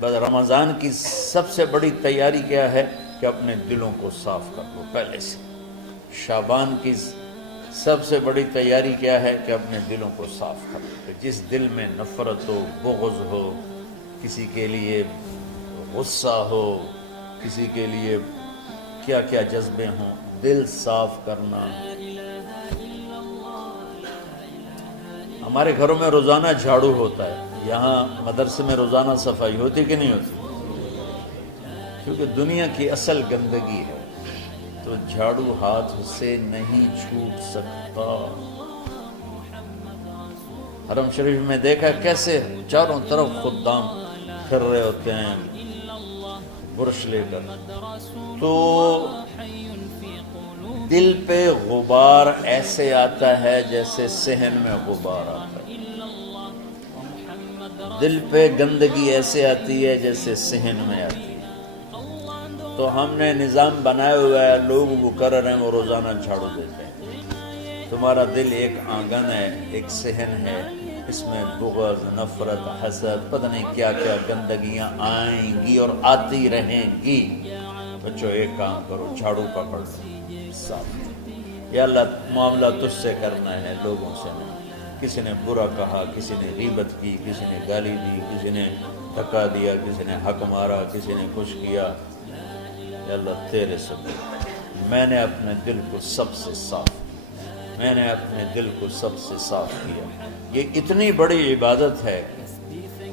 بس رمضان کی سب سے بڑی تیاری کیا ہے کہ اپنے دلوں کو صاف کر لو پہلے سے۔ شعبان کی سب سے بڑی تیاری کیا ہے کہ اپنے دلوں کو صاف کر لو۔ جس دل میں نفرت ہو، بغض ہو، کسی کے لیے غصہ ہو، کسی کے لیے کیا کیا جذبے ہوں، دل صاف کرنا۔ ہمارے گھروں میں روزانہ جھاڑو ہوتا ہے، یہاں مدرسے میں روزانہ صفائی ہوتی کہ نہیں ہوتی؟ کیونکہ دنیا کی اصل گندگی ہے تو جھاڑو ہاتھ سے نہیں چھوٹ سکتا۔ حرم شریف میں دیکھا کیسے چاروں طرف خدام پھر رہے ہوتے ہیں برش لے کر، تو دل پہ غبار ایسے آتا ہے جیسے صحن میں غبار آتا ہے، دل پہ گندگی ایسے آتی ہے جیسے صحن میں آتی ہے۔ تو ہم نے نظام بنایا ہوا ہے، لوگ وہ کر رہے ہیں، وہ روزانہ جھاڑو دیتے ہیں۔ تمہارا دل ایک آنگن ہے، ایک صحن ہے، اس میں بغض، نفرت، حسد، پتہ نہیں کیا کیا گندگیاں آئیں گی اور آتی رہیں گی۔ بچوں ایک کام کرو، جھاڑو پکڑ لو، صاف۔ یا اللہ معاملہ تجھ سے کرنا ہے، لوگوں سے نہیں۔ کسی نے برا کہا، کسی نے غیبت کی، کسی نے گالی دی، کسی نے دھکا دیا، کسی نے حق مارا، کسی نے کچھ کیا، یا اللہ تیرے سبب میں نے اپنے دل کو سب سے صاف کیا، میں نے اپنے دل کو سب سے صاف کیا۔ یہ اتنی بڑی عبادت ہے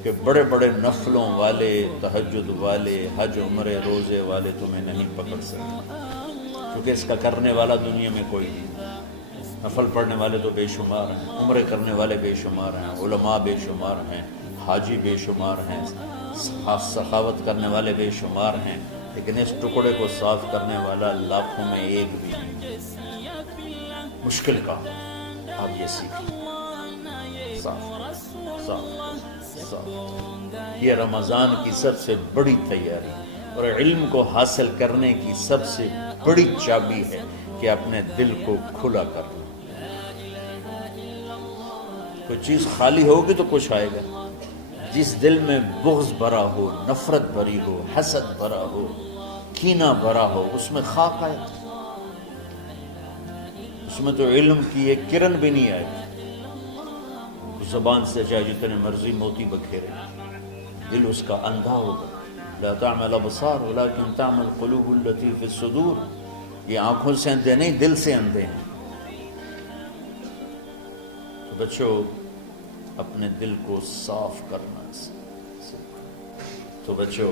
کہ بڑے بڑے نفلوں والے، تہجد والے، حج عمرے روزے والے تمہیں نہیں پکڑ سکتے، کیونکہ اس کا کرنے والا دنیا میں کوئی نہیں۔ نفل پڑھنے والے تو بے شمار ہیں، عمرے کرنے والے بے شمار ہیں، علماء بے شمار ہیں، حاجی بے شمار ہیں، سخاوت کرنے والے بے شمار ہیں، لیکن اس ٹکڑے کو صاف کرنے والا لاکھوں میں ایک بھی نہیں۔ مشکل کام آپ یہ سیکھیں، صاف صاف صاف۔ یہ رمضان کی سب سے بڑی تیاری اور علم کو حاصل کرنے کی سب سے بڑی چابی ہے کہ اپنے دل کو کھلا کر لو۔ کوئی چیز خالی ہوگی تو کچھ آئے گا۔ جس دل میں بغض بھرا ہو، نفرت بھری ہو، حسد بھرا ہو، کینہ بھرا ہو، اس میں خاک آئے، اس میں تو علم کی ایک کرن بھی نہیں آئے گی۔ زبان سے چاہے جتنے مرضی موتی بکھیرے، دل اس کا اندھا ہوگا۔ لا تعمل ابصار ولكن تعمل قلوب التي في الصدور۔ یہ آنکھوں سے اندھے نہیں، دل سے اندھے ہیں۔ تو بچوں اپنے دل کو صاف کرنا تو بچوں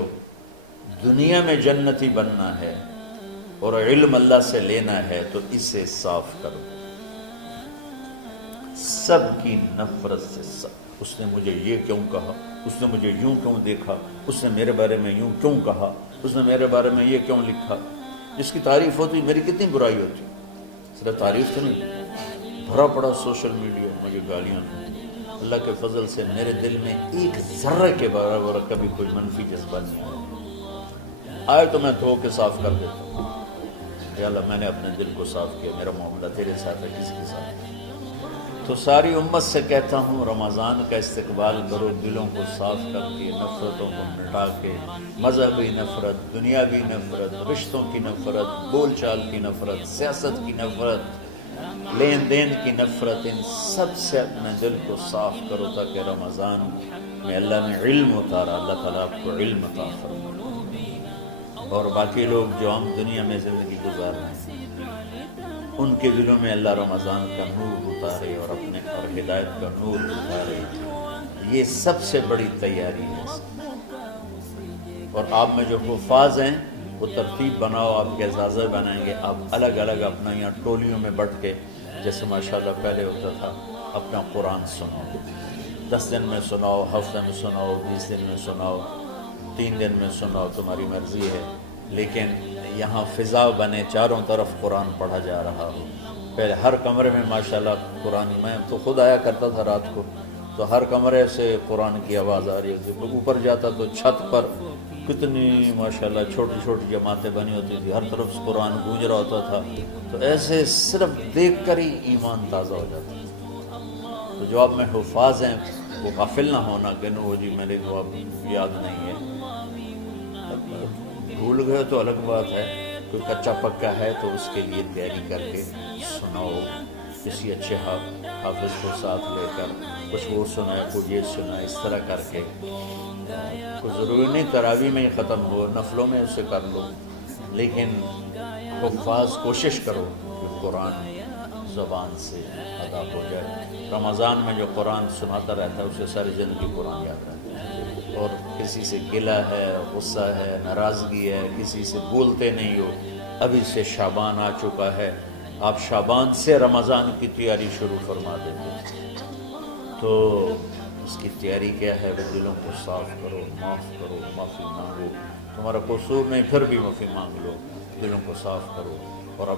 دنیا میں جنتی بننا ہے اور علم اللہ سے لینا ہے تو اسے صاف کرو۔ سب کی نفرت سے سب، اس نے مجھے یہ کیوں کہا، اس نے مجھے یوں کیوں دیکھا، اس نے میرے بارے میں یوں کیوں کہا، اس نے میرے بارے میں یہ کیوں لکھا۔ جس کی تعریف ہوتی میری کتنی برائی ہوتی، صرف تعریف تو نہیں، بھرا پڑا سوشل میڈیا مجھے گالیاں۔ اللہ کے فضل سے میرے دل میں ایک ذرے کے برابر کبھی کوئی منفی جذبہ نہیں آیا، آئے تو میں دھو کے صاف کر دیتا ہوں۔ یا اللہ میں نے اپنے دل کو صاف کیا، میرا معاملہ تیرے ساتھ ہے، کسی کے ساتھ ہے۔ تو ساری امت سے کہتا ہوں رمضان کا استقبال کرو، دلوں کو صاف کر کے، نفرتوں کو مٹا کے، مذہبی نفرت، دنیاوی نفرت، رشتوں کی نفرت، بول چال کی نفرت، سیاست کی نفرت، لین دین کی نفرت، ان سب سے اپنے دل کو صاف کرو تاکہ رمضان میں اللہ نے علم اتارا، اللہ تعالیٰ آپ کو علم عطا فرمائے، اور باقی لوگ جو ہم دنیا میں زندگی گزار رہے ہیں ان کے دلوں میں اللہ رمضان کا نور اتارے اور اپنے اور ہدایت کا نور اتارے۔ یہ سب سے بڑی تیاری ہے۔ اور آپ میں جو حفاظ ہیں وہ ترتیب بناؤ، آپ کے اعزازہ بنائیں گے، آپ الگ الگ اپنا یہاں ٹولیوں میں بٹ کے، جیسے ماشاءاللہ پہلے ہوتا تھا، اپنا قرآن سناؤ، 10 دن میں سناؤ، ہفتہ میں سناؤ، 20 دن میں سناؤ، 3 دن میں سناؤ، تمہاری مرضی ہے، لیکن یہاں فضا بنے، چاروں طرف قرآن پڑھا جا رہا ہو۔ پہلے ہر کمرے میں ماشاءاللہ قرآن، میں تو خود آیا کرتا تھا رات کو، تو ہر کمرے سے قرآن کی آواز آ رہی ہوتی، اوپر جاتا تو چھت پر کتنی ماشاءاللہ چھوٹی چھوٹی جماعتیں بنی ہوتی تھی، ہر طرف قرآن گونج رہا ہوتا تھا، تو ایسے صرف دیکھ کر ہی ایمان تازہ ہو جاتا ہے۔ تو جو آپ میں حفاظ ہیں وہ غافل نہ ہونا کہ نو جی میرے کو اب یاد نہیں ہے، بھول گئے تو الگ بات ہے، کوئی کچا پکا ہے تو اس کے لیے تیاری کر کے سناؤ، کسی اچھے حافظ کو ساتھ لے کر کچھ وہ سنائے، کوئی یہ سنائے، اس طرح کر کے کوئی ضروری نہیں تراویح میں ہی ختم ہو، نفلوں میں اسے کر لو، لیکن حفاظ کوشش کرو کہ قرآن زبان سے ادا ہو جائے۔ رمضان میں جو قرآن سناتا رہتا ہے اسے ساری زندگی قرآن یاد رہتا ہے، اور کسی سے گلہ ہے، غصہ ہے، ناراضگی ہے، کسی سے بولتے نہیں ہو، ابھی سے شعبان آ چکا ہے، آپ شعبان سے رمضان کی تیاری شروع فرما دیتے، تو اس کی تیاری کیا ہے؟ وہ دلوں کو صاف کرو، معاف کرو، معافی مانگو، تمہارا قصور نہیں پھر بھی معافی مانگ لو، دلوں کو صاف کرو، اور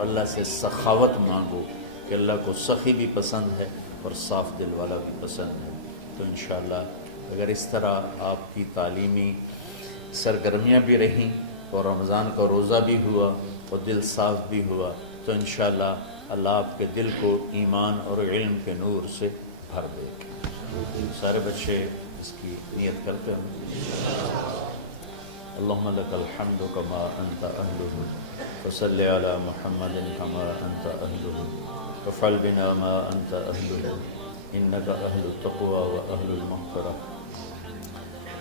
اللہ سے سخاوت مانگو کہ اللہ کو سخی بھی پسند ہے اور صاف دل والا بھی پسند ہے۔ تو انشاءاللہ اگر اس طرح آپ کی تعلیمی سرگرمیاں بھی رہیں اور رمضان کا روزہ بھی ہوا اور دل صاف بھی ہوا، تو انشاءاللہ اللہ آپ کے دل کو ایمان اور علم کے نور سے بھر دے گا۔ سارے بچے اس کی نیت کرتے ہیں۔ اللہم لک الحمد کما انت اہلہ وصل علی محمد کما انت اہلہ وفعل بنا ما انت اہلہ انک اہل التقوی و اہل المغفرہ۔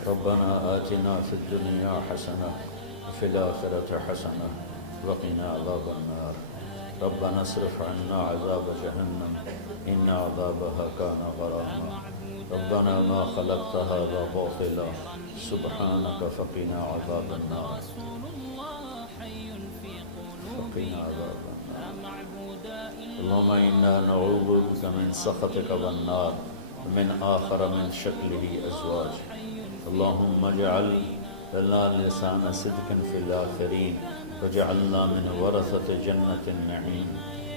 ربنا آتنا فی الدنیا حسنہ وفی الآخرة حسنہ وقنا عذاب النار۔ ربنا اصرف عنا عذاب جہنم ان عذابها كان غراما۔ ربنا ما خلقت هذا باطلا سبحانك فقنا عذاب النار، فقنا عذاب النار۔ اللهم إنا نعوذ بك من سخطك والنار ومن آخر من شكله أزواج۔ اللهم اجعل لنا لسان صدق في الآخرين وجعلنا من ورثة جنة النعيم۔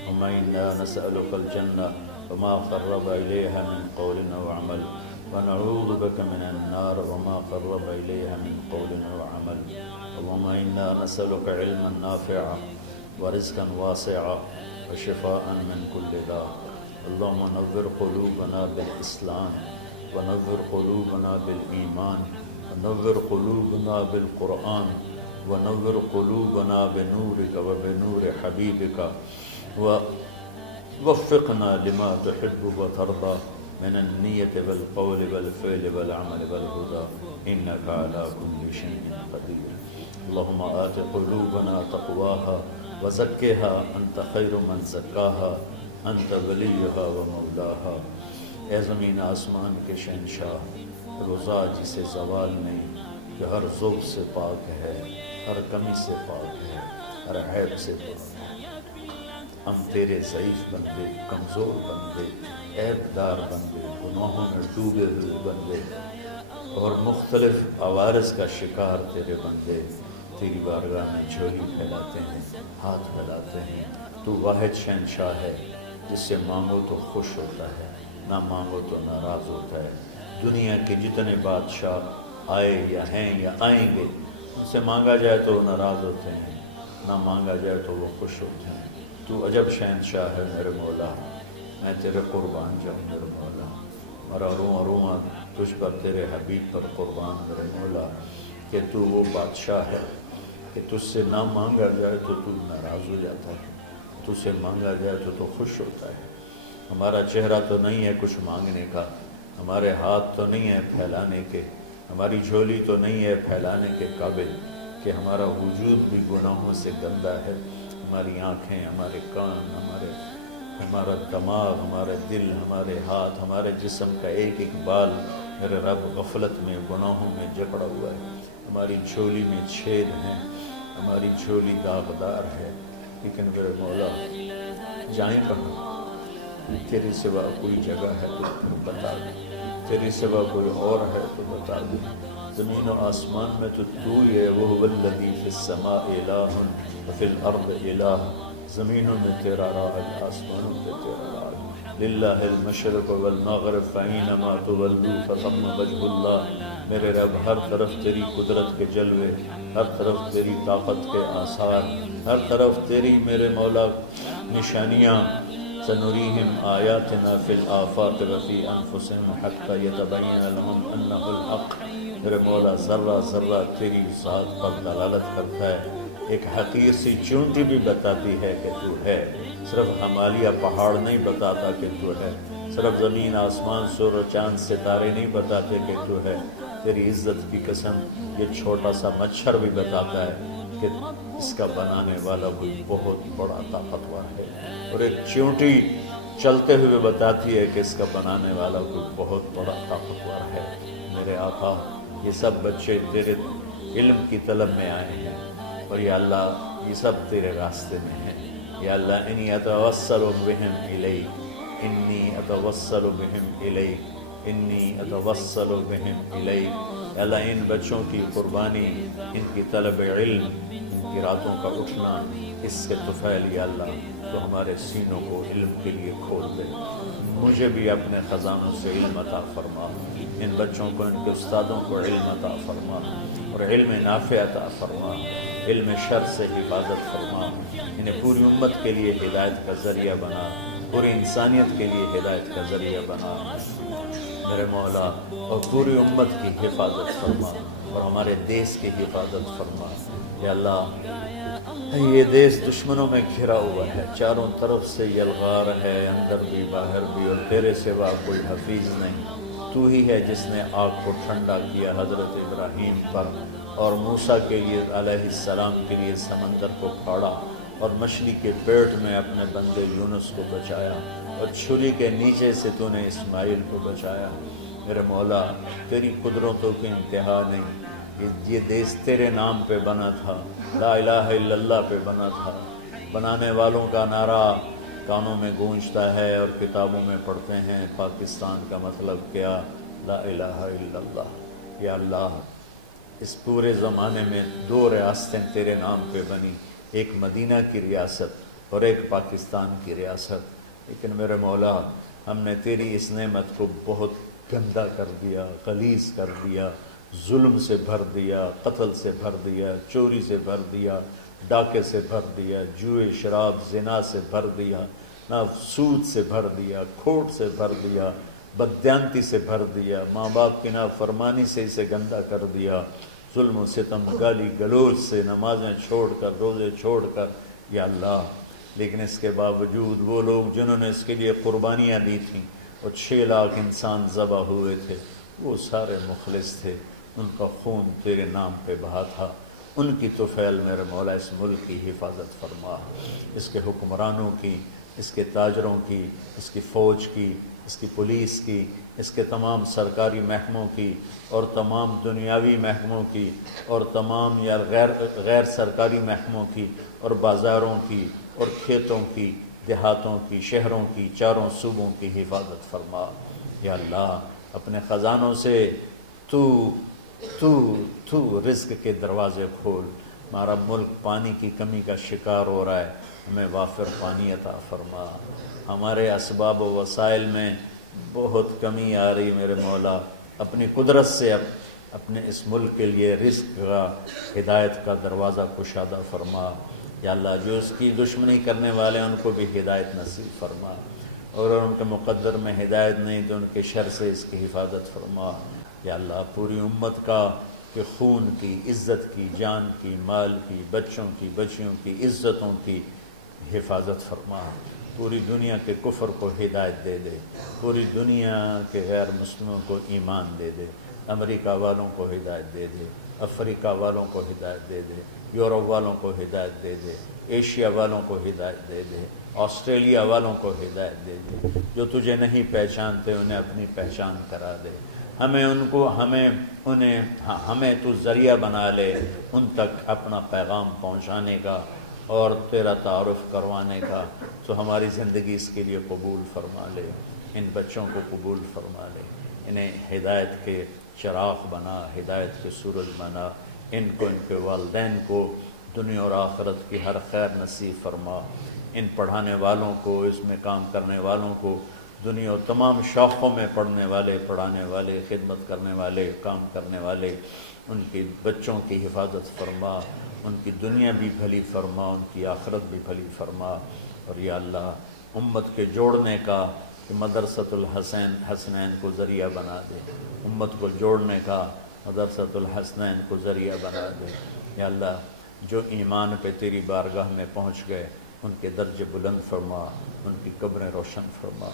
اللهم إنا نسألك الجنة وما قرب إليها من قول أو عمل، ونعوذ بك من النار وما قرب إليها من قول أو عمل۔ اللهم إنا نسألك علما نافعا ورزقا واسعا وشفاء من كل داء۔ اللهم نور قلوبنا بالإسلام ونور قلوبنا بالإيمان ونور قلوبنا بالقرآن ونور قلوبنا بنورك وبنور حبيبك ووفقنا لما تحب وترضى من النية والقول والفعل والعمل والهدى إنك على كل شيء قدير۔ اللهم آت قلوبنا تقواها وزكها أنت خير من زكاها أنت وليها ومولاها۔ اے زمین آسمان کے شہنشاہ، روزہ جسے زوال نہیں، جو ہر ذوق سے پاک ہے، ہر کمی سے پاک ہے، ہر عیب سے پاک ہے، ہم تیرے ضعیف بندے، کمزور بندے، عیب دار بندے، گناہوں میں ڈوبے ہوئے بندے اور مختلف عوارض کا شکار تیرے بندے تیری بارگاہ میں جھولی پھیلاتے ہیں، ہاتھ پھیلاتے ہیں۔ تو واحد شہنشاہ ہے جس سے مانگو تو خوش ہوتا ہے، نہ مانگو تو ناراض ہوتا ہے۔ دنیا کے جتنے بادشاہ آئے یا ہیں یا آئیں گے، ان سے مانگا جائے تو وہ ناراض ہوتے ہیں، نہ مانگا جائے تو وہ خوش ہوتے ہیں۔ تو عجب شہنشاہ ہے میرے مولا، میں تیرے قربان جاؤں میرے مولا، میرا رواں رواں تجھ پر تیرے حبیب پر قربان میرے مولا، کہ تو وہ بادشاہ ہے کہ تجھ سے نہ مانگا جائے تو تو ناراض ہو جاتا ہے، تجھ سے مانگا جائے تو تو خوش ہوتا ہے۔ ہمارا چہرہ تو نہیں ہے کچھ مانگنے کا، ہمارے ہاتھ تو نہیں ہے پھیلانے کے، ہماری جھولی تو نہیں ہے پھیلانے کے قابل، کہ ہمارا وجود بھی گناہوں سے گندا ہے، ہماری آنکھیں، ہمارے کان، ہمارا دماغ، ہمارے دل، ہمارے ہاتھ، ہمارے جسم کا ایک ایک بال میرے رب غفلت میں، گناہوں میں جکڑا ہوا ہے، ہماری جھولی میں چھید ہیں، ہماری جھولی داغدار ہے، لیکن میرے مولا جائیں کہاں؟ تیرے سوا کوئی جگہ ہے تو پھر بتا دے، تیرے سوا کوئی اور ہے تو بتا دے۔ زمین و آسمان میں تو تو ہی ہے، وَهُوَ الَّذِي فِي السَّمَاءِ إِلَٰهٌ وَفِي الْأَرْضِ إِلَٰهٌ، زمینوں میں تیرا راج، آسمانوں پہ تیرا راج۔ لِلَّهِ الْمَشْرِقُ وَالْمَغْرِبُ فَأَيْنَمَا تُوَلُّوا فَثَمَّ وَجْهُ اللَّهِ۔ میرے رب ہر طرف تیری قدرت کے جلوے، ہر طرف تیری طاقت کے آثار، ہر طرف تیری میرے مولا نشانیاں، سنریہم آیاتنا فی الآفاق وفی انفسہم حتی یتبین لہم انہ الحق۔ میرے مولا ذرہ ذرہ تیری ذات پر دلالت کرتا ہے، ایک حقیر سی چونٹی بھی بتاتی ہے کہ تو ہے، صرف ہمالیہ پہاڑ نہیں بتاتا کہ تو ہے، صرف زمین آسمان سور و چاند ستارے نہیں بتاتے کہ تو ہے، تیری عزت کی قسم یہ چھوٹا سا مچھر بھی بتاتا ہے کہ اس کا بنانے والا کوئی بہت بڑا طاقتور ہے، اور ایک چونٹی چلتے ہوئے بتاتی ہے کہ اس کا بنانے والا کوئی بہت بڑا طاقتور ہے۔ میرے آقا یہ سب بچے تیرے علم کی طلب میں آئے ہیں، اور یا اللہ یہ سب تیرے راستے میں ہیں۔ یا اللہ انی اتوسل بہم الیک، انی اتوسل بہم الیک، انی اتوسل بہم الیک۔ یا اللہ ان بچوں کی قربانی، ان کی طلب علم، ان کی راتوں کا اٹھنا، اس سے طفیل یا اللہ تو ہمارے سینوں کو علم کے لیے کھول دے۔ مجھے بھی اپنے خزانوں سے علم عطا فرما، ان بچوں کو، ان کے استادوں کو علم عطا فرما، اور علم نافع عطا فرما، علم شر سے حفاظت فرما، انہیں پوری امت کے لیے ہدایت کا ذریعہ بنا، پوری انسانیت کے لیے ہدایت کا ذریعہ بنا میرے مولا، اور پوری امت کی حفاظت فرما، اور ہمارے دیس کی حفاظت فرما۔ یا اللہ یہ دیس دشمنوں میں گھرا ہوا ہے، چاروں طرف سے یلغار ہے، اندر بھی باہر بھی، اور تیرے سوا کوئی حفیظ نہیں۔ تو ہی ہے جس نے آگ کو ٹھنڈا کیا حضرت ابراہیم پر، اور موسیٰ کے لیے علیہ السلام کے لیے سمندر کو پھاڑا، اور مچھلی کے پیٹ میں اپنے بندے یونس کو بچایا، اور چھری کے نیچے سے تو نے اسماعیل کو بچایا۔ میرے مولا تیری قدرتوں کی انتہا نہیں، یہ دیس تیرے نام پہ بنا تھا، لا الہ الا اللہ پہ بنا تھا۔ بنانے والوں کا نعرہ کانوں میں گونجتا ہے اور کتابوں میں پڑھتے ہیں، پاکستان کا مطلب کیا؟ لا الہ الا اللہ۔ یا اللہ اس پورے زمانے میں 2 ریاستیں تیرے نام پہ بنی، ایک مدینہ کی ریاست اور ایک پاکستان کی ریاست، لیکن میرے مولا ہم نے تیری اس نعمت کو بہت گندا کر دیا، غلیظ کر دیا، ظلم سے بھر دیا، قتل سے بھر دیا، چوری سے بھر دیا، ڈاکے سے بھر دیا، جوئے شراب زنا سے بھر دیا، نہ سود سے بھر دیا، کھوٹ سے بھر دیا، بددیانتی سے بھر دیا، ماں باپ کی نافرمانی سے اسے گندا کر دیا، ظلم و ستم، گالی گلوچ سے، نمازیں چھوڑ کر، روزے چھوڑ کر، یا اللہ۔ لیکن اس کے باوجود وہ لوگ جنہوں نے اس کے لیے قربانیاں دی تھیں، اور 6 لاکھ انسان ذبح ہوئے تھے، وہ سارے مخلص تھے، ان کا خون تیرے نام پہ بہا تھا۔ ان کی طفیل میرے مولا اس ملک کی حفاظت فرما، اس کے حکمرانوں کی، اس کے تاجروں کی، اس کی فوج کی، اس کی پولیس کی، اس کے تمام سرکاری محکموں کی، اور تمام دنیاوی محکموں کی، اور تمام یا غیر سرکاری محکموں کی، اور بازاروں کی، اور کھیتوں کی، دیہاتوں کی، شہروں کی، چاروں صوبوں کی حفاظت فرما۔ یا اللہ اپنے خزانوں سے تو رزق کے دروازے کھول۔ ہمارا ملک پانی کی کمی کا شکار ہو رہا ہے، ہمیں وافر پانی عطا فرما۔ ہمارے اسباب و وسائل میں بہت کمی آ رہی میرے مولا، اپنی قدرت سے اپنے اس ملک کے لیے رزق کا، ہدایت کا دروازہ کشادہ فرما۔ یا اللہ جو اس کی دشمنی کرنے والے ہیں ان کو بھی ہدایت نصیب فرما، اور ان کے مقدر میں ہدایت نہیں تو ان کے شر سے اس کی حفاظت فرما۔ یا اللہ پوری امت کا کہ خون کی، عزت کی، جان کی، مال کی، بچوں کی، بچیوں کی، عزتوں کی حفاظت فرما۔ پوری دنیا کے کفر کو ہدایت دے دے، پوری دنیا کے غیر مسلموں کو ایمان دے دے، امریکہ والوں کو ہدایت دے دے، افریقہ والوں کو ہدایت دے دے، یورپ والوں کو ہدایت دے دے، ایشیا والوں کو ہدایت دے دے، آسٹریلیا والوں کو ہدایت دے دے، جو تجھے نہیں پہچانتے انہیں اپنی پہچان کرا دے۔ ہمیں تو ذریعہ بنا لے ان تک اپنا پیغام پہنچانے کا اور تیرا تعارف کروانے کا، تو ہماری زندگی اس کے لیے قبول فرما لے، ان بچوں کو قبول فرما لے، انہیں ہدایت کے چراغ بنا، ہدایت کے سورج بنا، ان کو، ان کے والدین کو دنیا اور آخرت کی ہر خیر نصیب فرما، ان پڑھانے والوں کو، اس میں کام کرنے والوں کو، دنیا اور تمام شاخوں میں پڑھنے والے، پڑھانے والے، خدمت کرنے والے، کام کرنے والے، ان کے بچوں کی حفاظت فرما، ان کی دنیا بھی بھلی فرما، ان کی آخرت بھی بھلی فرما، اور یا اللہ امت کے جوڑنے کا کہ مدرسۃ حسنین کو ذریعہ بنا دے، امت کو جوڑنے کا مدرسۃ الحسنین کو ذریعہ بنا دے۔ یا اللہ جو ایمان پہ تیری بارگاہ میں پہنچ گئے ان کے درجے بلند فرما، ان کی قبریں روشن فرما۔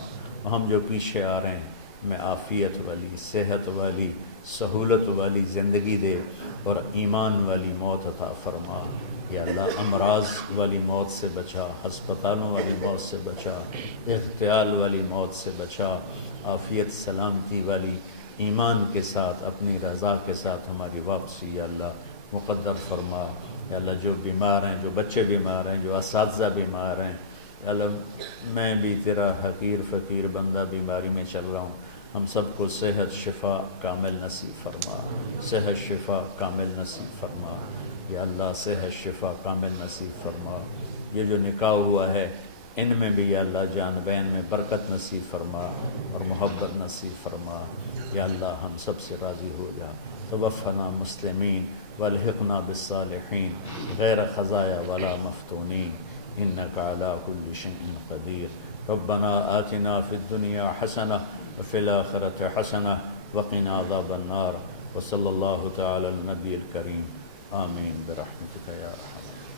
ہم جو پیچھے آ رہے ہیں میں عافیت والی، صحت والی، سہولت والی زندگی دے اور ایمان والی موت عطا فرما۔ یا اللہ امراض والی موت سے بچا، ہسپتالوں والی موت سے بچا، اغتیال والی موت سے بچا، عافیت سلامتی والی ایمان کے ساتھ اپنی رضا کے ساتھ ہماری واپسی یا اللہ مقدر فرما۔ یا اللہ جو بیمار ہیں، جو بچے بیمار ہیں، جو اساتذہ بیمار ہیں، یا اللہ میں بھی تیرا حقیر فقیر بندہ بیماری میں چل رہا ہوں، ہم سب کو صحت شفا کامل نصیب فرما، صحت شفا کامل نصیب فرما۔ یا اللہ صحت شفا کامل نصیب فرما۔ یہ جو نکاح ہوا ہے ان میں بھی یا اللہ جان بین میں برکت نصیب فرما اور محبت نصیب فرما۔ یا اللہ ہم سب سے راضی ہو جا۔ توفنا مسلمین والحقنا بالصالحین غیر خزایا ولا مفتونین انک علی کل شیء قدیر۔ ربنا آتنا فی الدنیا حسنہ وفی الآخرۃ حسنہ وقنا عذاب النار۔ وصلی اللہ تعالی علی النبی الکریم آمین برحمتک یا ارحم۔